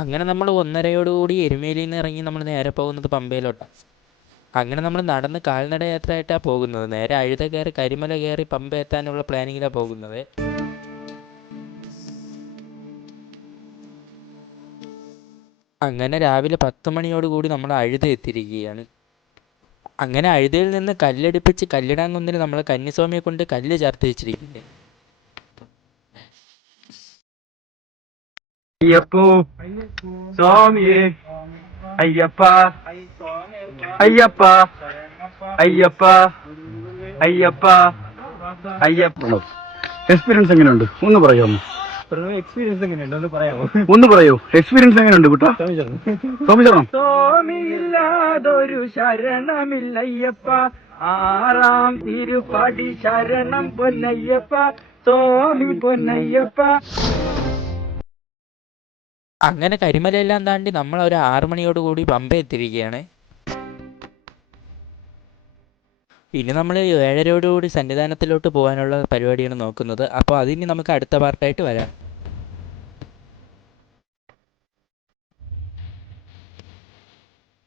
അങ്ങനെ നമ്മൾ 1:30 എരുമേലിയിൽ നിന്ന് ഇറങ്ങി നമ്മൾ നേരെ പോകുന്നത് പമ്പയിലോട്ടാണ്. അങ്ങനെ നമ്മൾ നടന്ന് കാൽനട യാത്രയായിട്ടാണ് പോകുന്നത്. നേരെ അഴുത കയറി കരിമല കയറി പമ്പ എത്താനുള്ള പ്ലാനിങ്ങിലാണ് പോകുന്നത്. അങ്ങനെ രാവിലെ 10 മണിയോടുകൂടി നമ്മൾ അഴുത എത്തിയിരിക്കുകയാണ്. അങ്ങനെ അഴുതയിൽ നിന്ന് കല്ലെടുപ്പിച്ച് കല്ലിടാങ്കുന്നിൽ നമ്മൾ കന്നിസ്വാമിയെ കൊണ്ട് കല്ല് ചേർത്ത് വെച്ചിരിക്കുന്നത്. അയ്യപ്പോ സ്വാമിയേ അയ്യപ്പ അയ്യപ്പ അയ്യപ്പ അയ്യപ്പ അയ്യപ്പ. എക്സ്പീരിയൻസ് എങ്ങനെയുണ്ട് ഒന്ന് പറയാമോ? എക്സ്പീരിയൻസ് എങ്ങനെയുണ്ട് ഒന്ന് പറയാമോ? ഒന്ന് പറയൂ. എക്സ്പീരിയൻസ് എങ്ങനെയുണ്ട് കുട്ടാ? സ്വാമിചരണം. സ്വാമിയില്ലാതൊരു ശരണമില്ലയ്യപ്പ, ആറാം തിരുപ്പടി ശരണം പൊന്നയ്യപ്പ, സ്വാമി പൊന്നയ്യപ്പ. അങ്ങനെ കരിമലയെല്ലാം താണ്ടി നമ്മൾ ഒരു 6 മണിയോടുകൂടി പമ്പ എത്തിയിരിക്കുകയാണ്. ഇനി നമ്മൾ 7:30 സന്നിധാനത്തിലോട്ട് പോകാനുള്ള പരിപാടിയാണ് നോക്കുന്നത്. അപ്പോൾ അതിന് നമുക്ക് അടുത്ത പാർട്ടായിട്ട് വരാം.